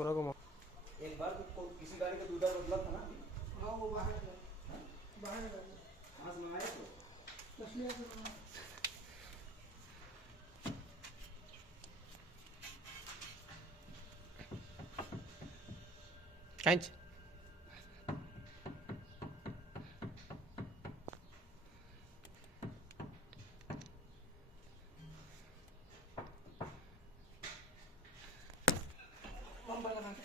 कोना को एक बार तो किसी गाड़ी का दूधा बदला था ना। हाँ वो बाहर बाहर कहाँ से मंगाया तो तस्लिया से बना। कांच पंपा लगा के